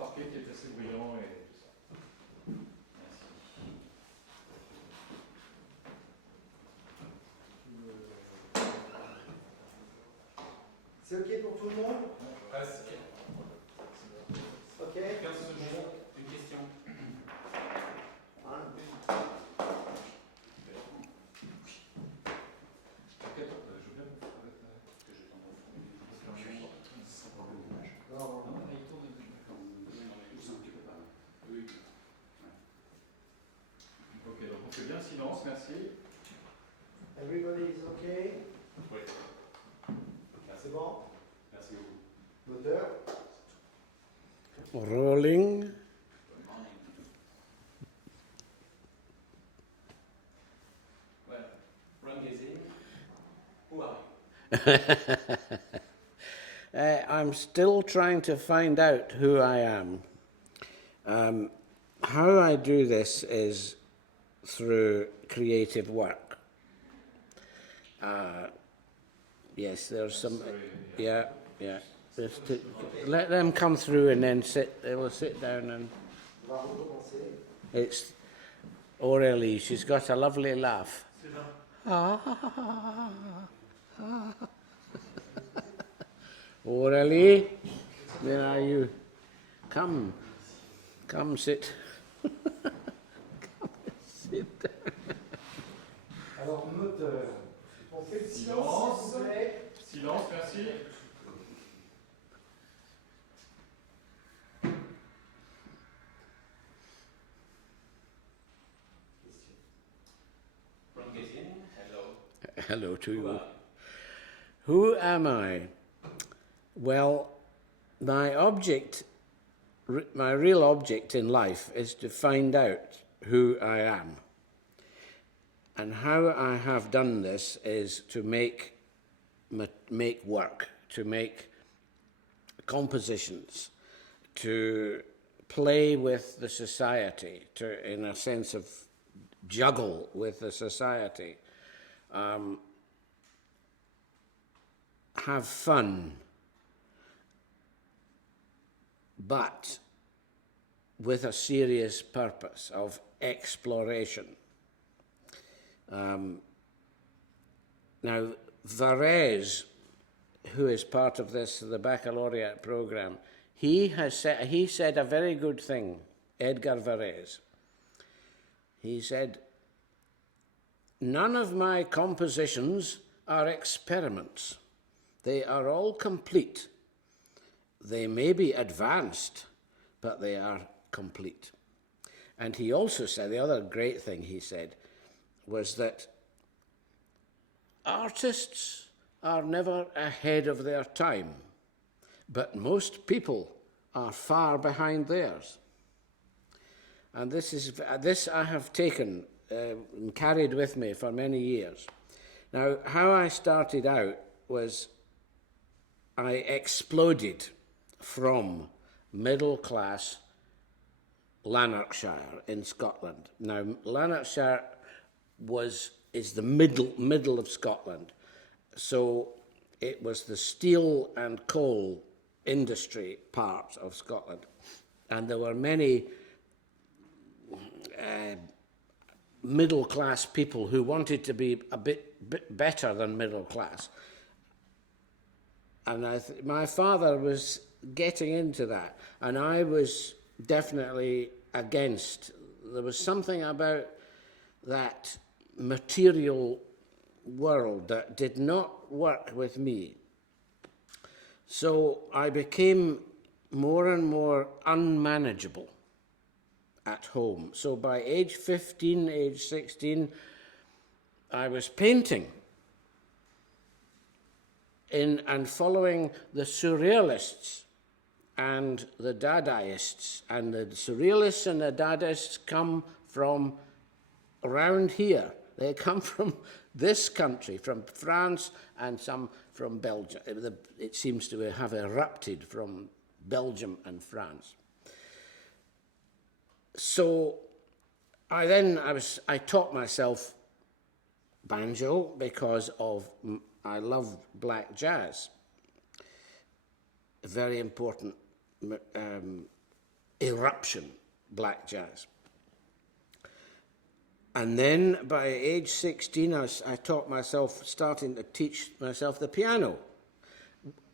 parquet qui est assez brillant et tout ça. Merci. C'est OK pour tout le monde? Presque. OK. 15 secondes, une question. Ok, donc on fait bien silence, merci. Everybody is OK? Oui. C'est bon? Merci beaucoup. Moteur? Rolling. Well, Ron Geesin, who are you? I'm still trying to find out who I am. How I do this is through creative work. Yes, there's some. Yeah. Just to, let them come through and then they will sit down and. It's Aurélie. She's got a lovely laugh. Aurélie, where are you? Come sit. Come sit down. Alors, moteur. On fait le silence, s'il vous plaît. Silence, merci. Ron Geesin, hello. Hello to you. Who am I? Well, my real object in life is to find out who I am. And how I have done this is to make work, to make compositions, to play with the society, to, in a sense of juggle with the society, have fun, but with a serious purpose of exploration. Now, Varese, who is part of the baccalaureate program, he said a very good thing, Edgar Varese. He said, "None of my compositions are experiments. They are all complete. They may be advanced, but they are complete." And he also said, the other great thing he said, was that artists are never ahead of their time, but most people are far behind theirs. And this I have taken and carried with me for many years. Now, how I started out was I exploded from middle-class Lanarkshire in Scotland. Now, Lanarkshire is the middle of Scotland. So it was the steel and coal industry part of Scotland. And there were many middle-class people who wanted to be a bit better than middle class. And my father was getting into that, and I was definitely against. There was something about that material world that did not work with me. So I became more and more unmanageable at home. So by age 15, age 16, I was painting and following the surrealists and the Dadaists. And the surrealists and the Dadaists come from around here. They come from this country, from France, and some from Belgium. It seems to have erupted from Belgium and France. So I taught myself banjo because I love black jazz. A very important eruption, black jazz. And then by age 16, I taught myself, starting to teach myself the piano.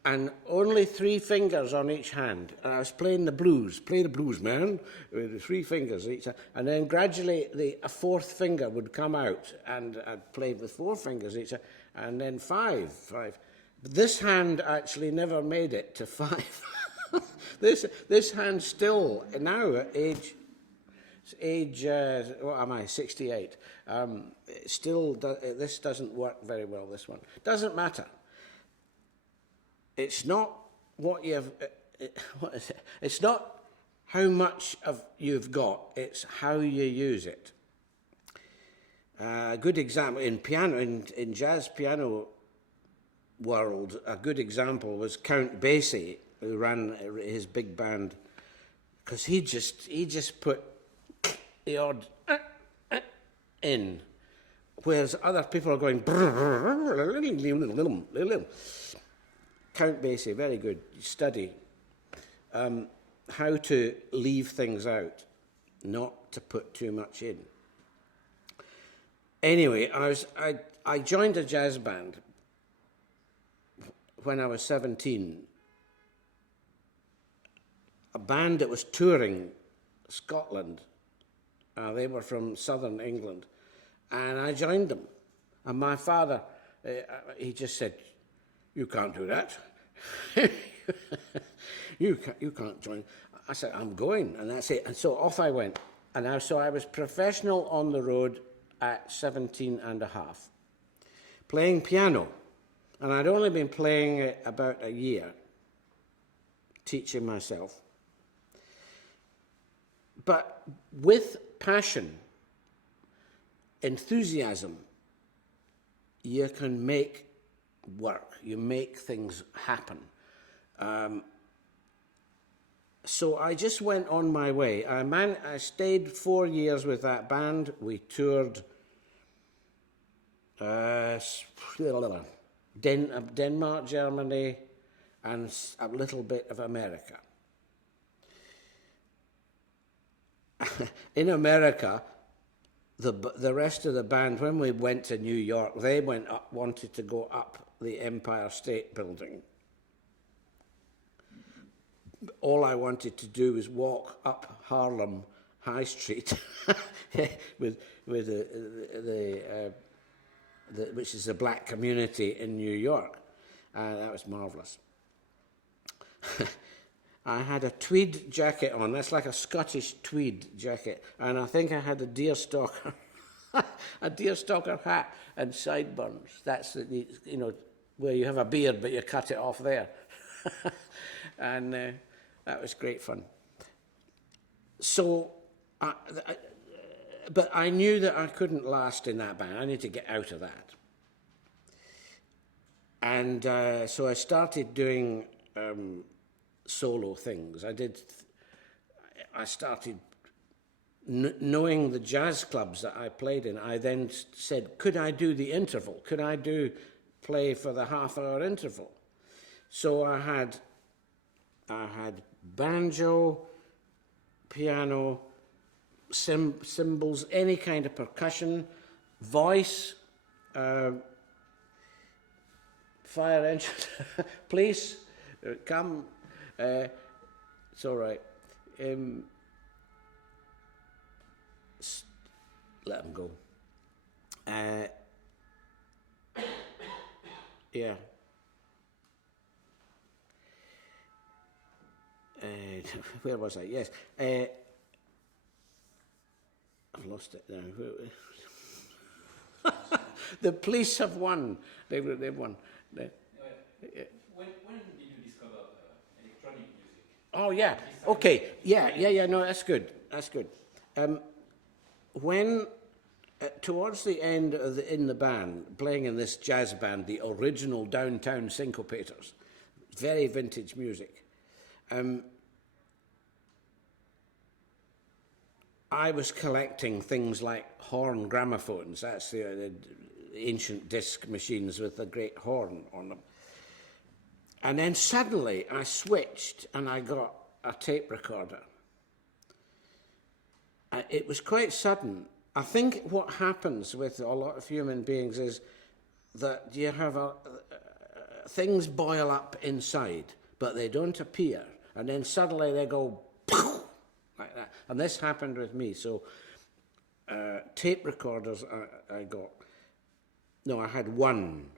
And only 3 fingers on each hand. And I was playing the blues, play the blues, man, with 3 fingers each hand. And then gradually a 4th finger would come out, and I'd play with 4 fingers each hand, and then 5. But this hand actually never made it to 5. This hand still, now at age what am I, 68, this doesn't work very well, this one. Doesn't matter. It's not what you've, what is it? It's not how much of you've got, it's how you use it. A good example in piano, in jazz piano world, a good example was Count Basie, who ran his big band, because he just put the odd in, whereas other people are going. Count Basie, very good. Study how to leave things out, not to put too much in. Anyway, I joined a jazz band when I was 17. A band that was touring Scotland. They were from southern England, and I joined them. And my father, he just said, "You can't do that. you can't join." I said, "I'm going," and that's it. And so off I went. And so I was professional on the road at 17 and a half, playing piano. And I'd only been playing it about a year, teaching myself. But with passion, enthusiasm, you can make work, you make things happen. So I just went on my way. I stayed 4 years with that band. We toured Denmark, Germany, and a little bit of America. In America, the rest of the band, when we went to New York, they wanted to go up the Empire State Building. All I wanted to do was walk up Harlem High Street, with which is a black community in New York. That was marvelous. I had a tweed jacket on. That's like a Scottish tweed jacket. And I think I had a deerstalker, a deerstalker hat and sideburns. That's where you have a beard, but you cut it off there. And that was great fun. So, but I knew that I couldn't last in that band. I needed to get out of that. And so I started doing solo things. I started knowing the jazz clubs that I played in. I then said, could I do the interval? Could I play for the half-hour interval? So I had banjo, piano, cymbals, any kind of percussion, voice, fire engine, police, come. It's all right. Let them go. Yeah. Where was I? Yes. I've lost it now. The police have won. They've won. When did you discover electronic music? Oh, yeah. Okay. Yeah. No, that's good. When, towards the end in the band, playing in this jazz band, the original Downtown Syncopators, very vintage music, I was collecting things like horn gramophones. That's the ancient disc machines with the great horn on them. And then suddenly I switched and I got a tape recorder. it was quite sudden. I think what happens with a lot of human beings is that you have things boil up inside, but they don't appear. And then suddenly they go, poof, like that. And this happened with me. So tape recorders I got. No, I had one.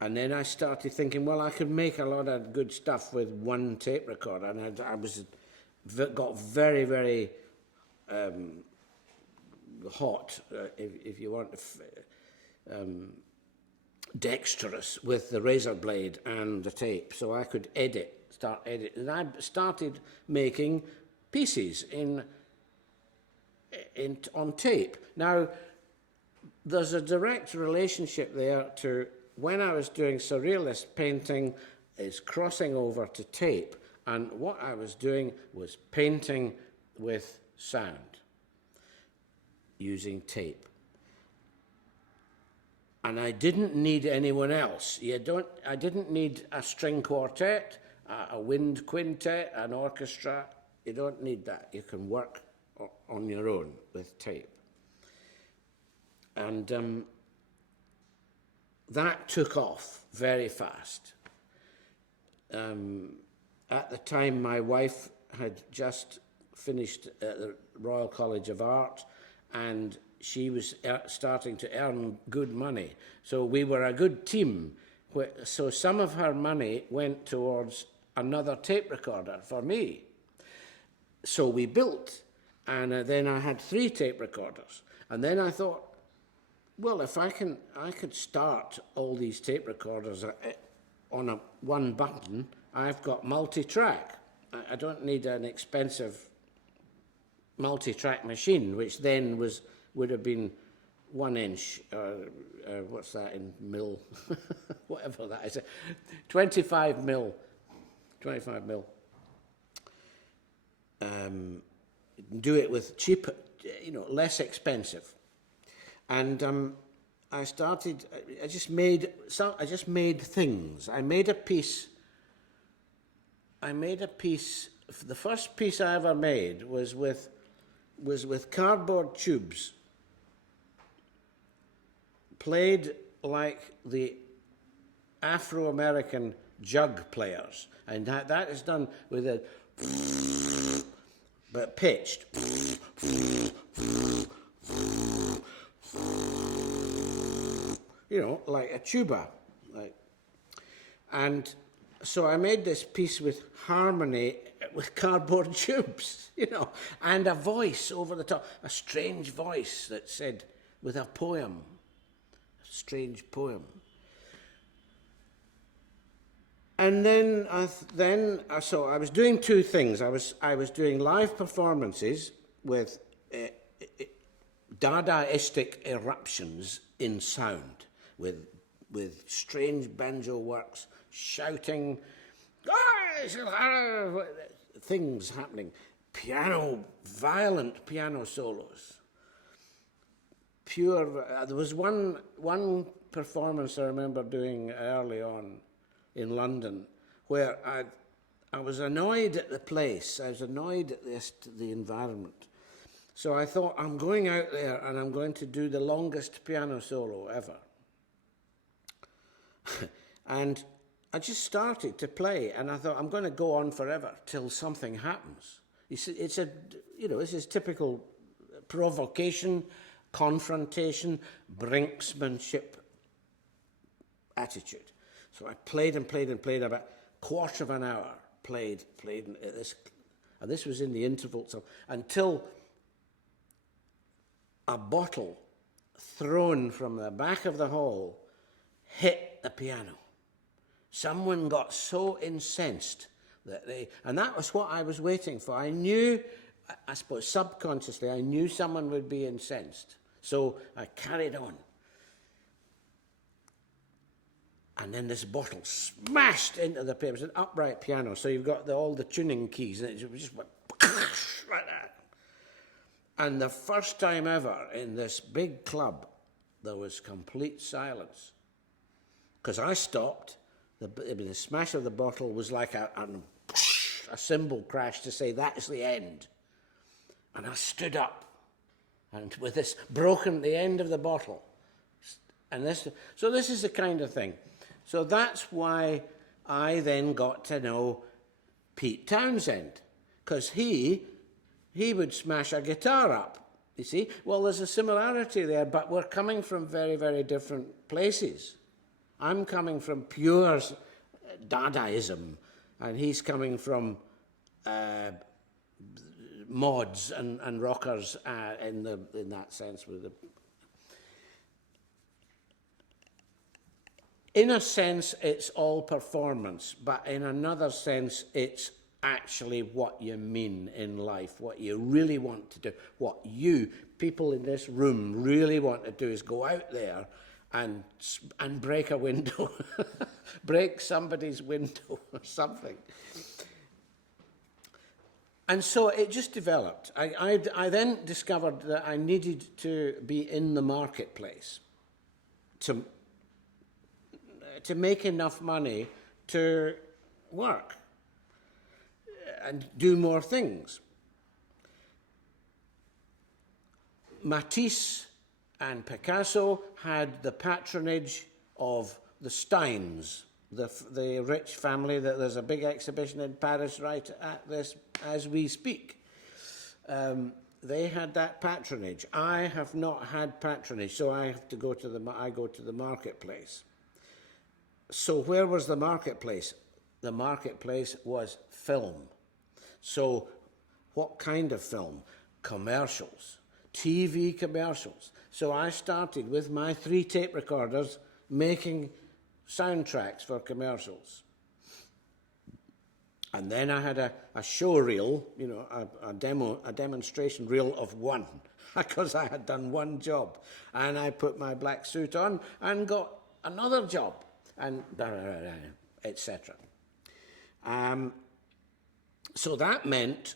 And then I started thinking, well, I could make a lot of good stuff with one tape recorder. And got very, very hot, if you want, dexterous with the razor blade and the tape. So I could start editing. And I started making pieces on tape. Now, there's a direct relationship there to when I was doing surrealist painting is crossing over to tape, and what I was doing was painting with sound using tape. And I didn't need anyone else. I didn't need a string quartet, a wind quintet, an orchestra. You don't need that. You can work on your own with tape. And that took off very fast. At the time, my wife had just finished at the Royal College of Art, and she was starting to earn good money. So we were a good team. So some of her money went towards another tape recorder for me. So we built, and then I had 3 tape recorders. And then I thought, well, if I could start all these tape recorders on one button. I've got multi-track. I don't need an expensive multi-track machine, which then would have been 1 inch, what's that in mil, whatever that is, 25 mil. Do it with cheaper, less expensive. And I just made things. I made a piece. The first piece I ever made was with cardboard tubes, played like the Afro-American jug players, and that is done with a but pitched. Like a tuba, and so I made this piece with harmony with cardboard tubes, and a voice over the top, a strange voice that said, with a poem, a strange poem. And then so I was doing 2 things. I was doing live performances with Dadaistic eruptions in sound, with strange banjo works, shouting, things happening, violent piano solos. There was one performance I remember doing early on in London where I was annoyed at the place. I was annoyed at the environment. So I thought, I'm going out there and I'm going to do the longest piano solo ever. And I just started to play, and I thought, I'm going to go on forever till something happens. This is typical provocation, confrontation, brinksmanship attitude. So I played and played and played about a quarter of an hour, played and this was in the intervals until a bottle thrown from the back of the hall hit the piano. Someone got so incensed and that was what I was waiting for. I knew, I suppose subconsciously, I knew someone would be incensed. So I carried on. And then this bottle smashed into the piano. It was an upright piano, so you've got all the tuning keys, and it just went like that. And the first time ever in this big club, there was complete silence. Because I stopped. The smash of the bottle was like a cymbal crash to say, that is the end. And I stood up, and with this broken the end of the bottle. And so this is the kind of thing. So that's why I then got to know Pete Townsend, because he would smash a guitar up, you see. Well, there's a similarity there, but we're coming from very, very different places. I'm coming from pure Dadaism, and he's coming from mods and rockers in that sense. In a sense, it's all performance, but in another sense, it's actually what you mean in life, what you really want to do, what you, people in this room, really want to do is go out there and break a window, break somebody's window or something. And so it just developed. I then discovered that I needed to be in the marketplace to make enough money to work and do more things. Matisse and Picasso had the patronage of the Steins, the rich family. That there's a big exhibition in Paris right at this as we speak. They had that patronage. I have not had patronage, so I go to the marketplace. So where was the marketplace? The marketplace was film. So what kind of film? Commercials, TV commercials. So I started with my 3 tape recorders making soundtracks for commercials. And then I had a show reel, you know, a demonstration reel of 1, because I had done 1 job. And I put my black suit on and got another job, and etc. So that meant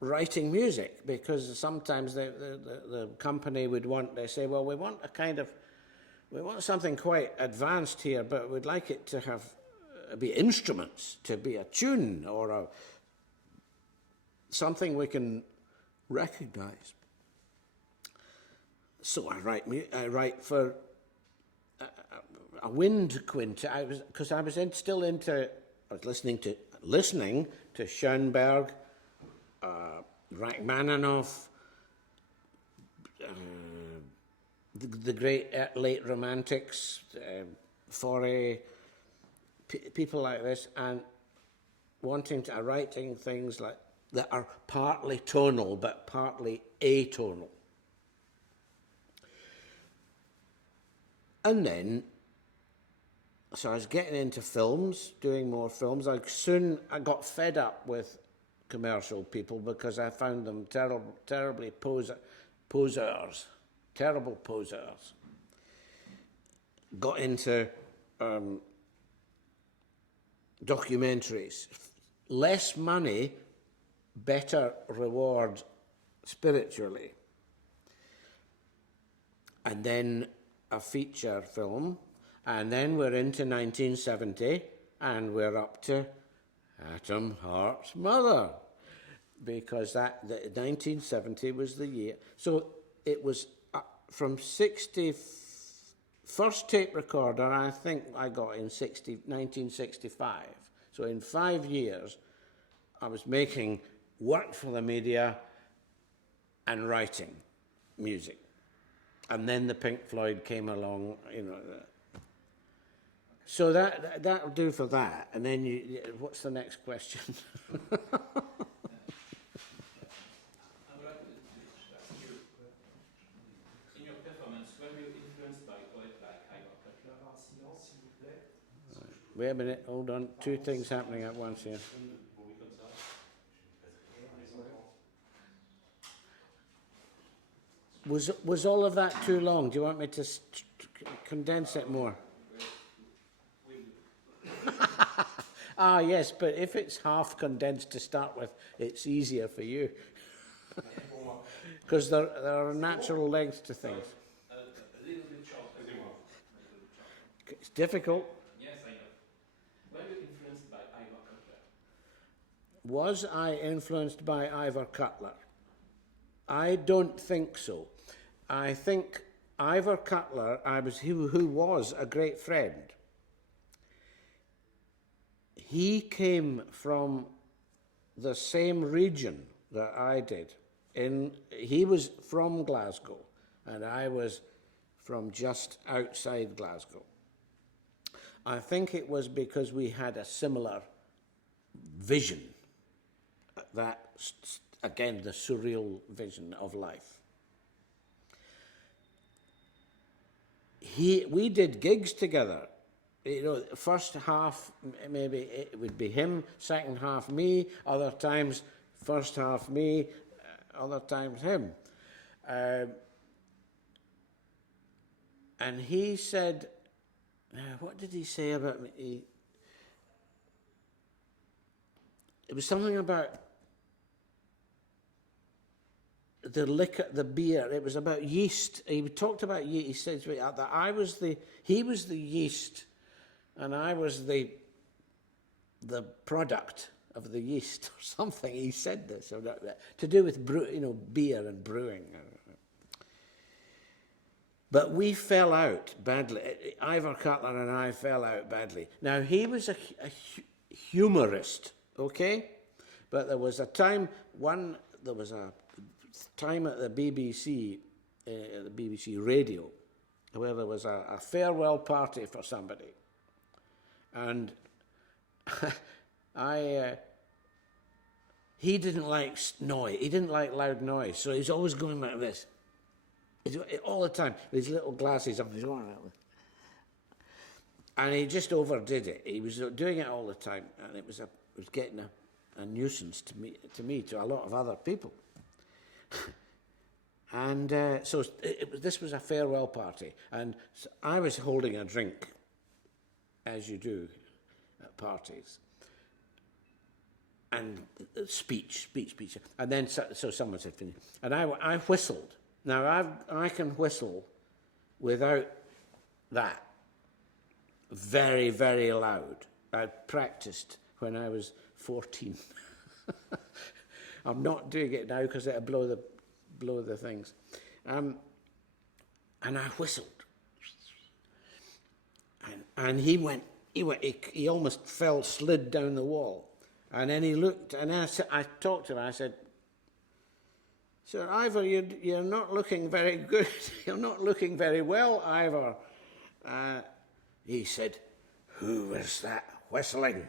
writing music, because sometimes the company would they say, well, we want something quite advanced here, but we'd like it to be instruments, to be a tune or something we can recognize. So I write for a wind quint. I was listening to Schoenberg, Rachmaninoff, the great late romantics, Fauré, people like this, and writing things like that are partly tonal but partly atonal. And then, so I was getting into films, doing more films. I got fed up with commercial people because I found them terribly poseurs, terrible poseurs. Got into documentaries. Less money, better reward spiritually. And then a feature film. And then we're into 1970, and we're up to Atom Heart's Mother, because the 1970 was the year. So it was from 60, first tape recorder, I think I got in 1965. So in 5 years, I was making work for the media and writing music. And then the Pink Floyd came along, you know. So that'll do for that. And then what's the next question? I would like to ask you, in your performance, were you influenced by poets like Ivor Cutler? Wait a minute, hold on. 2 things happening at once here. Was all of that too long? Do you want me to condense it more? Yes, but if it's half condensed to start with, it's easier for you. Because there are natural lengths to things. A little bit short. It's difficult. Yes, I know. Were you influenced by Ivor Cutler? Was I influenced by Ivor Cutler? I don't think so. I think Ivor Cutler, who was a great friend, he came from the same region that I did. He was from Glasgow, and I was from just outside Glasgow. I think it was because we had a similar vision, that, again, the surreal vision of life. We did gigs together. You know, first half, maybe it would be him, second half me, other times first half me, other times him. And he said, what did he say about me? It was something about the liquor, the beer. It was about yeast. He talked about yeast. He said to me that he was the yeast, and I was the product of the yeast or something. He said this to do with beer and brewing. But we fell out badly. Ivor Cutler and I fell out badly. Now, he was a humorist, okay? But there was a time at the BBC, radio, where there was a farewell party for somebody. And he didn't like noise. He didn't like loud noise. So he's always going like this. All the time, with his little glasses on, he's going like this. And he just overdid it. He was doing it all the time, and it was getting a nuisance to me, to a lot of other people. And so this was a farewell party, and so I was holding a drink, as you do at parties, and speech, and then so someone said to me, and I whistled. Now I can whistle without that very, very loud. I practiced when I was 14. I'm not doing it now because it'll blow the things. And I whistled. And he almost slid down the wall. And then he looked, and I talked to him, I said, Sir Ivor, you're not looking very good. You're not looking very well, Ivor. He said, who was that whistling?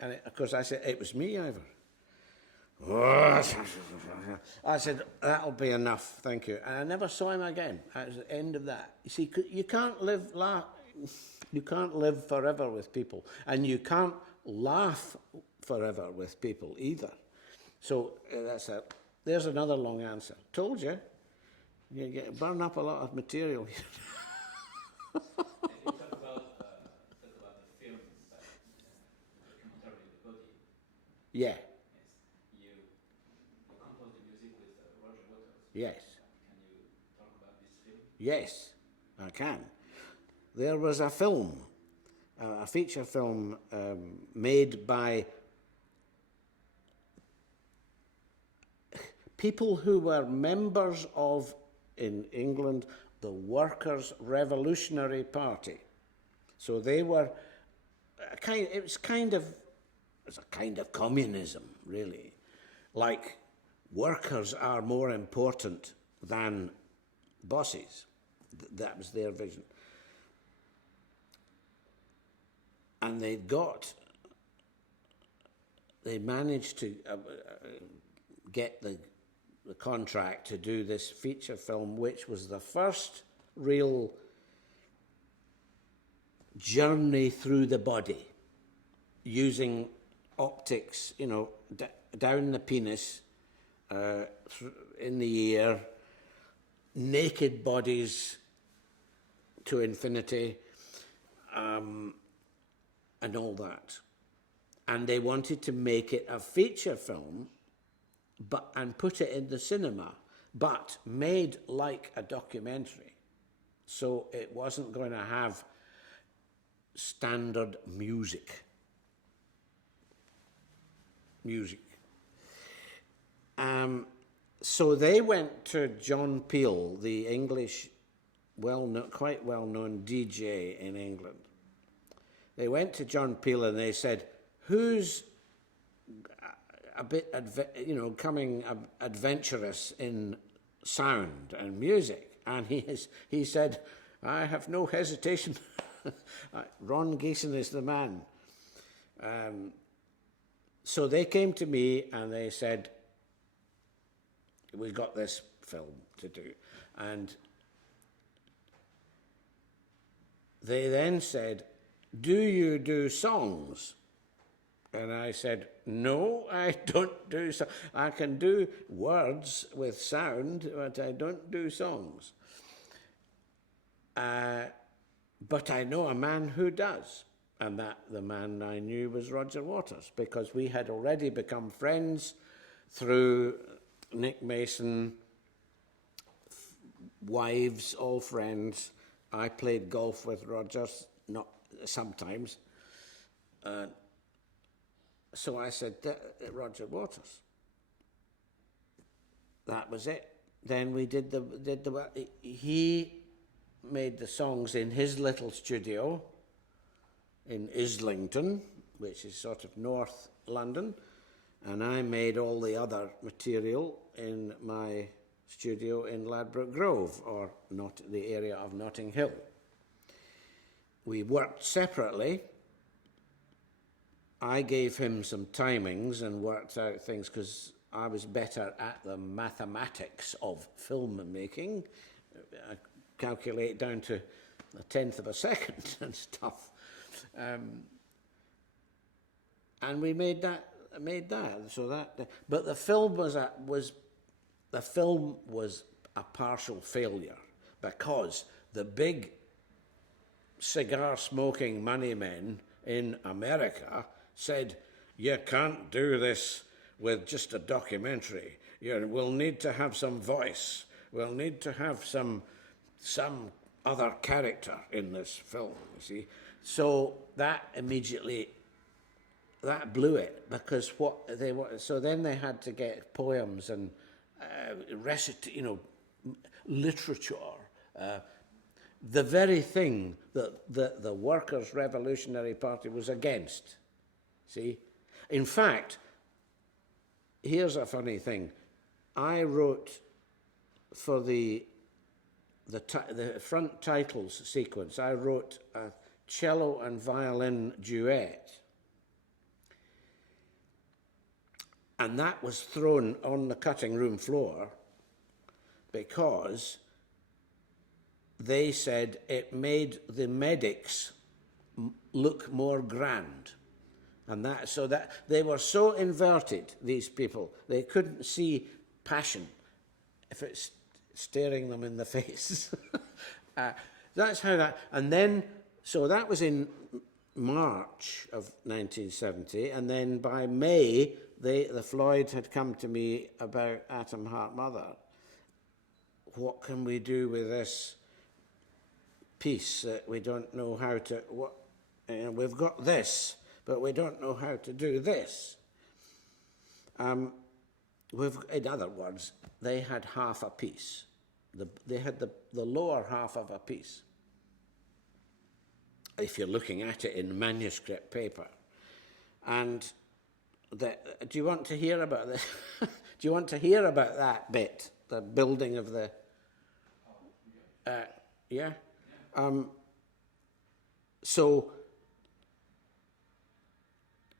And of course I said, it was me, Ivor. I said, that'll be enough, thank you. And I never saw him again. That was the end of that. You see, you can't live forever with people, and you can't laugh forever with people either. So there's another long answer. Told you. You burn up a lot of material here. You talk about the film, documentary, The Body. Yeah. Yes. You composed the music with Roger Waters. Yes. Can you talk about this film? Yes, I can. There was a film, a feature film made by people who were members of, in England, the Workers' Revolutionary Party. So they were it was a kind of communism, really. Like, workers are more important than bosses. That was their vision. And they managed to get the contract to do this feature film, which was the first real journey through the body, using optics, down the penis, in the ear, naked bodies to infinity, and all that. And they wanted to make it a feature film, and put it in the cinema, but made like a documentary. So it wasn't going to have standard music. So they went to John Peel, the English, quite well-known DJ in England. They went to John Peel and they said, who's a bit, coming adventurous in sound and music? And he said, I have no hesitation. Ron Geesin is the man. So they came to me and they said, we got this film to do. And they then said, do you do songs? And I said, no, I don't do songs. I can do words with sound, but I don't do songs. But I know a man who does. And the man I knew was Roger Waters, because we had already become friends through Nick Mason, wives, all friends. I played golf with Roger, not sometimes. So I said, Roger Waters. That was it. Then we did the he made the songs in his little studio in Islington, which is sort of North London, and I made all the other material in my studio in Ladbroke Grove, or not the area of Notting Hill. We worked separately. I gave him some timings and worked out things because I was better at the mathematics of film making. I calculate down to a tenth of a second and stuff. And we made that. So that, but the film was a partial failure because the big cigar-smoking money men in America said, you can't do this with just a documentary. We'll need to have some voice. We'll need to have some other character in this film, you see. So that immediately, that blew it, because what they were, so then they had to get poems and literature, the very thing that the Workers' Revolutionary Party was against. See? In fact, here's a funny thing. I wrote for the front titles sequence, I wrote a cello and violin duet. And that was thrown on the cutting room floor because they said it made the medics look more grand. And so that they were so inverted, these people, they couldn't see passion if it's staring them in the face. That's how that, and then, so that was in March of 1970, and then by May, the Floyd had come to me about Atom Heart Mother. What can we do with this piece that we don't know how to, we've got this, but we don't know how to do this. In other words, they had half a piece. They had the lower half of a piece, if you're looking at it in manuscript paper. And do you want to hear about this? Do you want to hear about that bit, the building of the... yeah? So...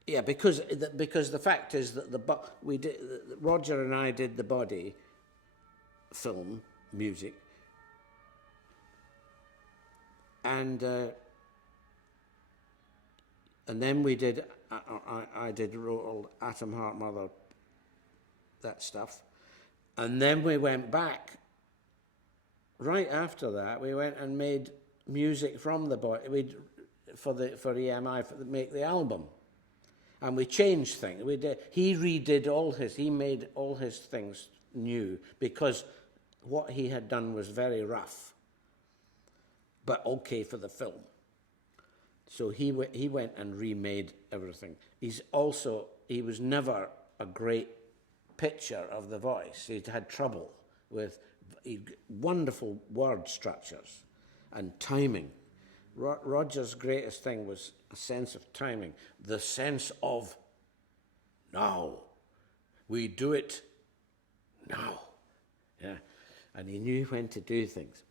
Yeah, because the fact is that Roger and I did the body film music, and then we did. I did all Atom Heart Mother, that stuff, and then we went back. Right after that, we went and made music from the body. For EMI to make the album. And we changed things. He redid he made all his things new because what he had done was very rough, but okay for the film. So he went and remade everything. He was never a great picture of the voice. He'd had trouble with wonderful word structures and timing. Roger's greatest thing was a sense of timing, the sense of now. We do it now. Yeah. And he knew when to do things.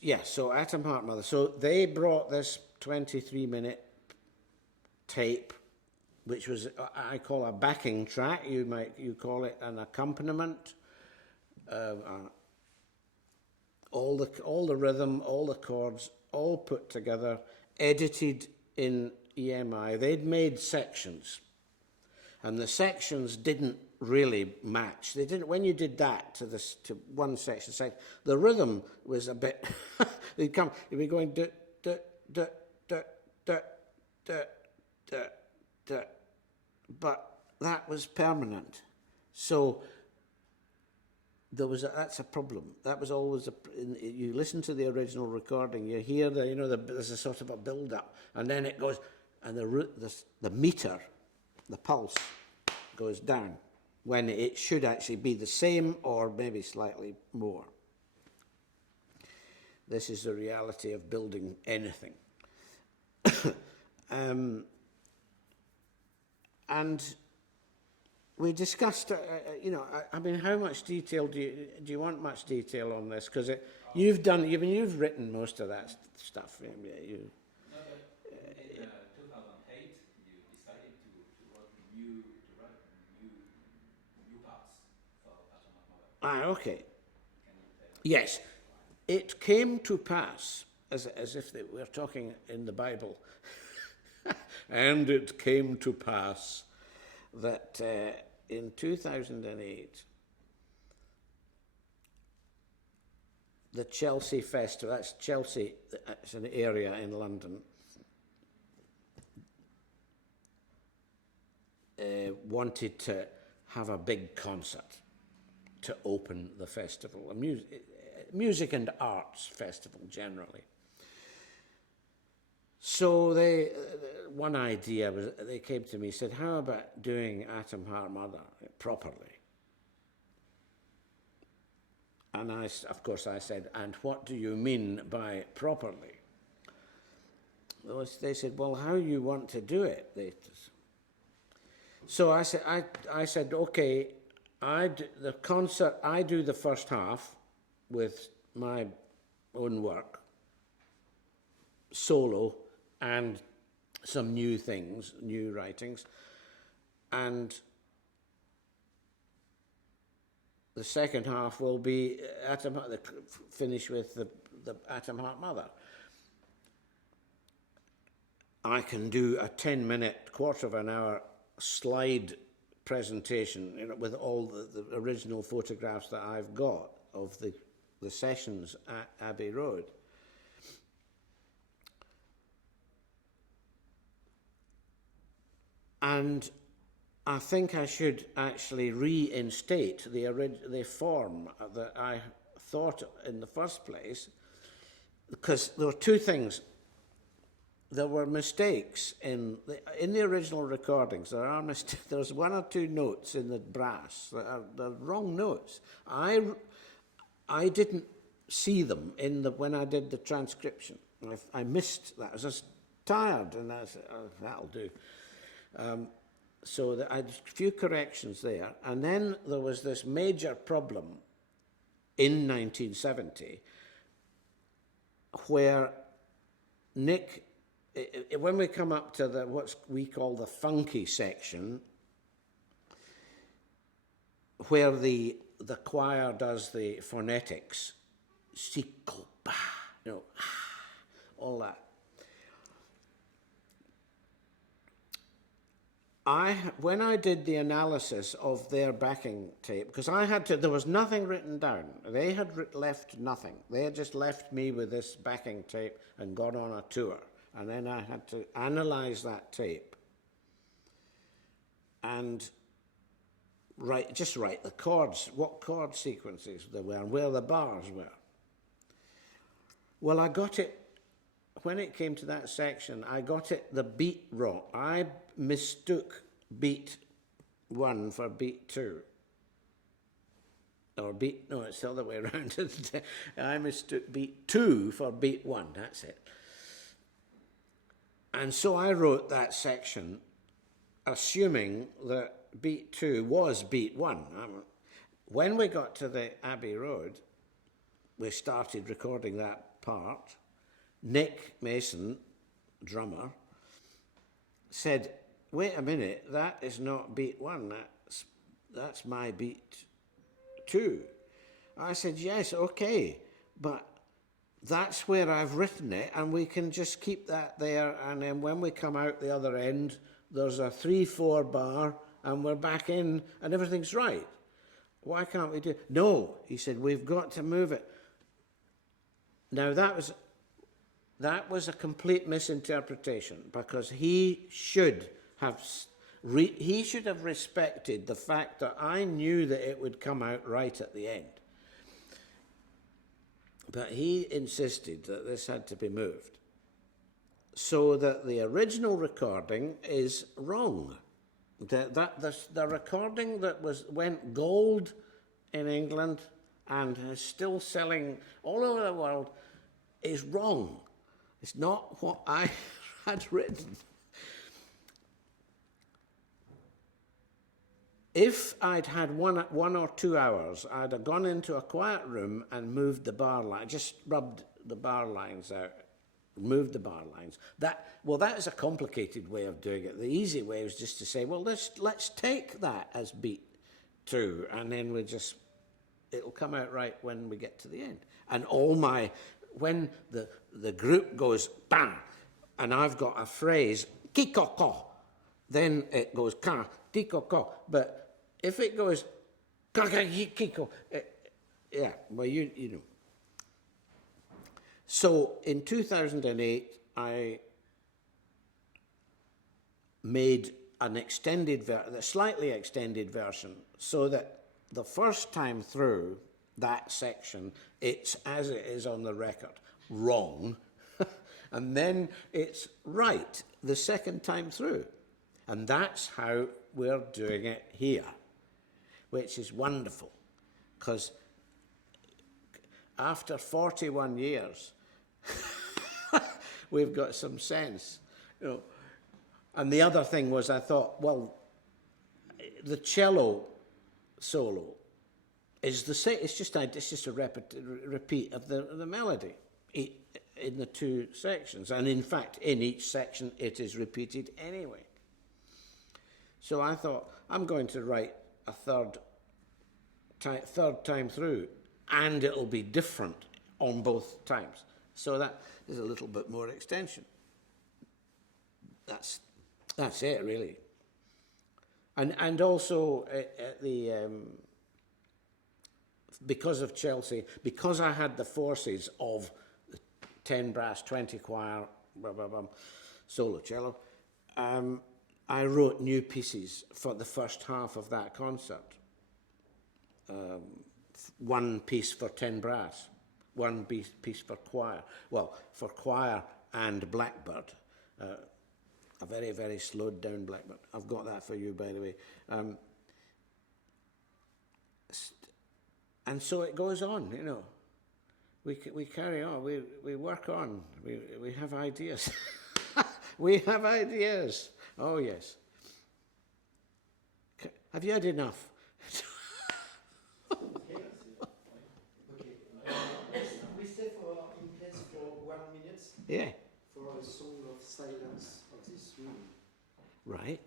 Yeah, so Atom Heart Mother. So they brought this 23-minute tape, which was, I call a backing track. You call it an accompaniment. All the rhythm, all the chords, all put together, edited in EMI. They'd made sections, and the sections didn't really match. They didn't. When you did that to one section, the rhythm was a bit. You'd be going da da da da da da da da, but that was permanent. So that's a problem. That was always you listen to the original recording, you hear there's a sort of a build up, and then it goes, and the meter, the pulse, goes down when it should actually be the same or maybe slightly more. This is the reality of building anything. And we discussed, I mean, how much detail do you want much detail on this? Because you've written most of that stuff. No, but in 2008, you decided to write new parts for Atom Heart Mother. Okay. Yes, it came to pass, as if we're talking in the Bible, and it came to pass that in 2008, the Chelsea Festival, that's Chelsea, it's an area in London, wanted to have a big concert to open the festival, a music and arts festival generally. So one idea was, they came to me and said, how about doing Atom Heart Mother properly? And of course I said, and what do you mean by properly? They said, well, how you want to do it? So I said, okay, the concert, I do the first half with my own work, solo, and some new things, new writings, and the second half will be finish with the Atom Heart Mother. I can do a 10-minute, quarter of an hour slide presentation, with all the original photographs that I've got of the sessions at Abbey Road. And I think I should actually reinstate the form that I thought in the first place, because there were two things. There were mistakes in the original recordings. There's one or two notes in the brass that are the wrong notes. I didn't see them when I did the transcription. I missed that. I was just tired, and I said, oh, that'll do. So I had a few corrections there, and then there was this major problem in 1970 where Nick, when we come up to what we call the funky section, where the choir does the phonetics, all that. When I did the analysis of their backing tape, because there was nothing written down. They had left nothing. They had just left me with this backing tape and gone on a tour. And then I had to analyze that tape and write the chords, what chord sequences there were and where the bars were. Well, I got it, when it came to that section, I got it the beat wrong. mistook beat 1 for beat 2. Or beat, no, it's the other way around. I mistook beat 2 for beat 1, that's it. And so I wrote that section assuming that beat 2 was beat 1. When we got to the Abbey Road, we started recording that part. Nick Mason, drummer, said, wait a minute, that is not beat 1, that's my beat 2. I said, yes, okay, but that's where I've written it, and we can just keep that there, and then when we come out the other end, there's a 3/4 bar, and we're back in, and everything's right. Why can't we do? No, he said, we've got to move it. Now that was a complete misinterpretation, because he should have respected the fact that I knew that it would come out right at the end. But he insisted that this had to be moved, so that the original recording is wrong. The recording that went gold in England and is still selling all over the world is wrong. It's not what I had written. If I'd had one or 2 hours, I'd have gone into a quiet room and moved the bar line, just rubbed the bar lines out, moved the bar lines. That is a complicated way of doing it. The easy way was just to say, well, let's take that as beat 2, and then it'll come out right when we get to the end. And when the group goes bang, and I've got a phrase, kikoko, then it goes ka, kikoko. But if it goes kiko, yeah, well, you know. So in 2008, I made a slightly extended version, so that the first time through that section, it's as it is on the record, wrong, and then it's right the second time through. And that's how we're doing it here, which is wonderful, because after 41 years, we've got some sense, you know. And the other thing was, I thought, well, the cello solo is the same. It's just a repeat of the melody in the 2 sections, and in fact, in each section, it is repeated anyway. So I thought, I'm going to write a third time through, and it'll be different on both times. So that is a little bit more extension. That's it, really. And also because of Chelsea, because I had the forces of 10 brass, 20 choir, solo cello, I wrote new pieces for the first half of that concert. 1 piece for 10 brass, 1 piece for choir. Well, for choir and blackbird, a very, very slowed down blackbird. I've got that for you, by the way. And so it goes on, you know. We carry on, we work on, we have ideas. We have ideas. Oh, yes. Have you had enough? Okay. We stay in place for 1 minute. Yeah. For a song of silence of this room. Right.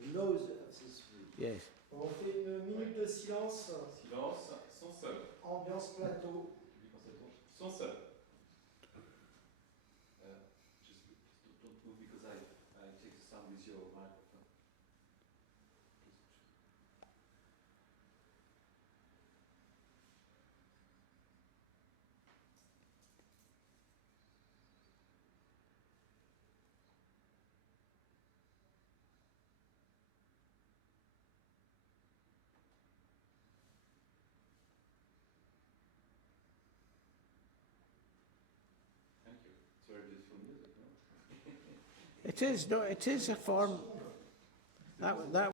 The noise of this room. Yes. On fait une minute de silence. Silence, son seul. Ambiance plateau. Son seul. Just don't move because I take the sound with your microphone. Thank you. It's very beautiful music, no? It is, no, it is a form. That